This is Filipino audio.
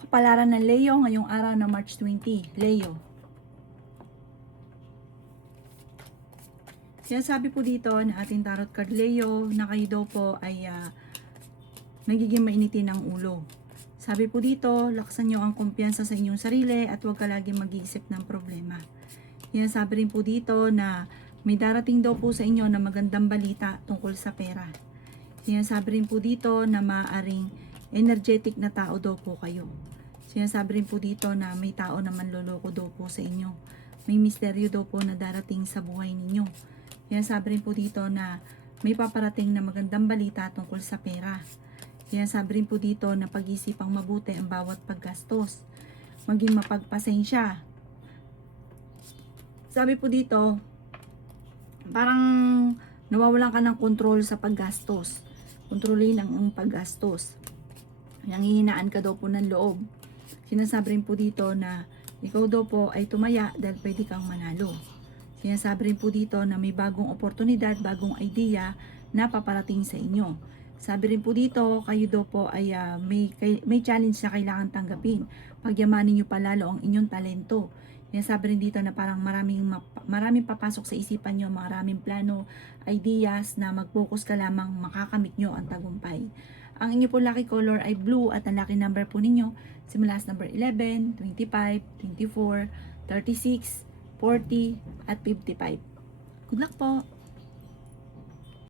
Kapalaran ng Leo ngayong araw na March 20. Leo. Sinasabi po dito na ating tarot card Leo na kayo daw po ay nagiging mainitin ng ulo. Sabi po dito, laksan nyo ang kumpiyansa sa inyong sarili at huwag ka laging mag-iisip ng problema. Sinasabi rin po dito na may darating daw po sa inyo na magandang balita tungkol sa pera. Sinasabi rin po dito na maaaring energetic na tao daw po kayo. Sinasabi rin po dito na may tao na manloloko daw po sa inyo. May misteryo daw po na darating sa buhay ninyo. Sinasabi rin po dito na may paparating na magandang balita tungkol sa pera. Sinasabi rin po dito na pag-isipang mabuti ang bawat paggastos. Maging mapagpasensya. Sabi po dito, parang nawawalan ka ng kontrol sa paggastos. Kontrolin ang paggastos. Nanghihinaan ka daw po ng loob. Sinasabi rin po dito na ikaw daw po ay tumaya dahil pwede kang manalo. Sinasabi rin po dito na may bagong oportunidad, bagong idea na paparating sa inyo. Sabi rin po dito, kayo daw po ay may challenge na kailangan tanggapin. Pagyamanin nyo palalo ang inyong talento. Sinasabi rin dito na parang maraming papasok sa isipan nyo, maraming plano, ideas na mag-focus ka lamang makakamit nyo ang tagumpay. Ang inyo po lucky color ay blue at ang lucky number po ninyo simula sa number 11, 25, 24, 36, 40 at 55. Good luck po!